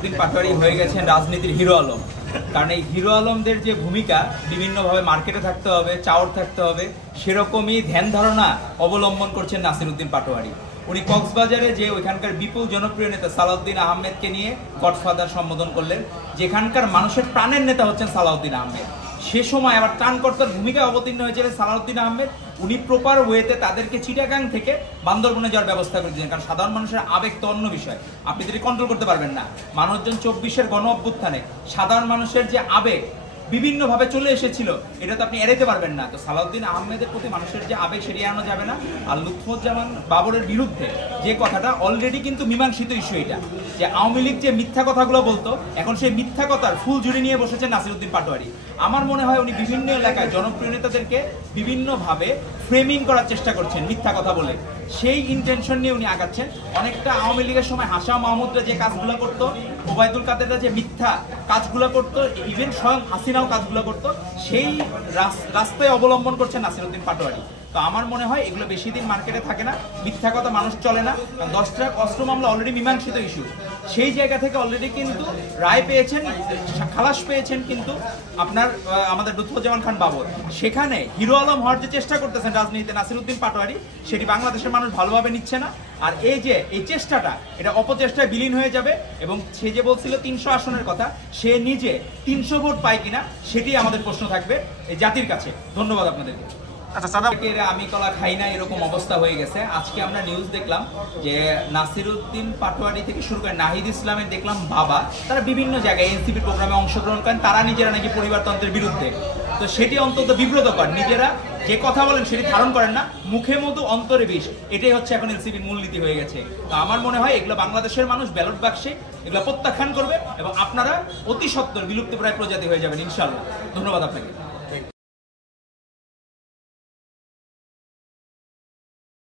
নাসিরউদ্দিন পাটোয়ারি হয়ে গেছেন রাজনীতির হিরো আলম। কারণ এই হিরো আলমদের যে ভূমিকা বিভিন্নভাবে মার্কেটে থাকতে হবে, চাওর থাকতে হবে, সেরকমই ধ্যান ধারণা অবলম্বন করছেন নাসিরউদ্দিন পাটোয়ারি। উনি কক্সবাজারে যে ওইখানকার বিপুল জনপ্রিয় নেতা সালাউদ্দিন আহমেদকে নিয়ে গডফাদার সম্বোধন করলেন, যেখানকার মানুষের প্রাণের নেতা হচ্ছেন সালাউদ্দিন আহমেদ। সে সময় আবার ত্রাণকর্তার ভূমিকায় অবতীর্ণ হয়েছিলেন সালাউদ্দিন আহমেদ। উনি প্রপার ওয়েতে তাদেরকে চিটাগাং থেকে বান্দরবনে যাওয়ার ব্যবস্থা করে দিয়েছেন। কারণ সাধারণ মানুষের আবেগ তো অন্য বিষয়, আপনি যদি কন্ট্রোল করতে পারবেন না। মানুষজন 24-এর গণ অভ্যুত্থানে সাধারণ মানুষের যে আবেগ বিভিন্নভাবে চলে এসেছিল, এটা তো আপনি এড়াতে পারবেন না। তো সালাউদ্দিন আহমেদের প্রতি মানুষের যে আবেগ সেটি এড়ানো যাবে না। আর লুৎফুজ্জামান বাবরের বিরুদ্ধে যে কথাটা অলরেডি কিন্তু মীমাংসিত ইস্যু, এটা যে আওয়ামী লীগ যে মিথ্যা কথাগুলো বলতো, এখন সেই মিথ্যা কথার ফুল ঝুড়ি নিয়ে বসেছেন নাসিরউদ্দিন পাটোয়ারি। আমার মনে হয় উনি বিভিন্ন এলাকায় জনপ্রিয় নেতাদেরকে বিভিন্নভাবে ফ্রেমিং করার চেষ্টা করছেন মিথ্যা কথা বলে। সেই ইন্টেনশন নিয়ে উনি আগাচ্ছেন। অনেকটা আওয়ামী লীগের সময় হাসা মাহমুদরা যে কাজগুলো করতো, ওবায়দুল কাদেররা যে মিথ্যা কাজগুলো করতো, ইভেন স্বয়ং হাসিনাও কাজগুলো করতো, সেই রাস্তায় অবলম্বন করছেন নাসিরউদ্দিন পাটোয়ারি। তো আমার মনে হয় এগুলো বেশি দিন মার্কেটে থাকে না, মিথ্যা কথা মানুষ চলে না। 10টা অস্ত্র মামলা অলরেডি মীমাংসিত ইস্যু, সেই জায়গা থেকে অলরেডি কিন্তু রায় পেয়েছেন, খালাস পেয়েছেন কিন্তু আপনার আমাদের লুৎফুজ্জামান খান বাবর। সেখানে হিরো আলম হওয়ার যে চেষ্টা করতেছেন রাজনীতিতে নাসিরউদ্দিন পাটোয়ারি, সেটি বাংলাদেশের মানুষ ভালোভাবে নিচ্ছে না। আর এই চেষ্টাটা, এটা অপচেষ্টায় বিলীন হয়ে যাবে। এবং সে যে বলছিল 300 আসনের কথা, সে নিজে 300 ভোট পায় কিনা সেটি আমাদের প্রশ্ন থাকবে এই জাতির কাছে। ধন্যবাদ আপনাদেরকে। আচ্ছা, আমি কলা খাই না এরকম অবস্থা হয়ে গেছে। আজকে আমরা নিউজ দেখলাম যে নাসিরউদ্দিন পাটোয়ারি থেকে শুরু করে নাহিদ ইসলামের দেখলাম বাবা, তারা বিভিন্ন জায়গায় এনসিপি প্রোগ্রামে অংশগ্রহণ করেন, তারা নিজেরা নাকি পরিবারতন্ত্রের বিরুদ্ধে। তো সেটি অন্তত বিব্রতকর। নিজেরা যে কথা বলেন সেটি ধারণ করেন না, মুখে মধু অন্তরে বিষ, এটাই হচ্ছে এখন এনসিপির মূলনীতি হয়ে গেছে। তো আমার মনে হয় এগুলো বাংলাদেশের মানুষ ব্যালট বাক্সে এগুলো প্রত্যাখ্যান করবে এবং আপনারা অতি সত্বর বিলুপ্তপ্রায় প্রজাতি হয়ে যাবেন ইনশাআল্লাহ। ধন্যবাদ আপনাকে।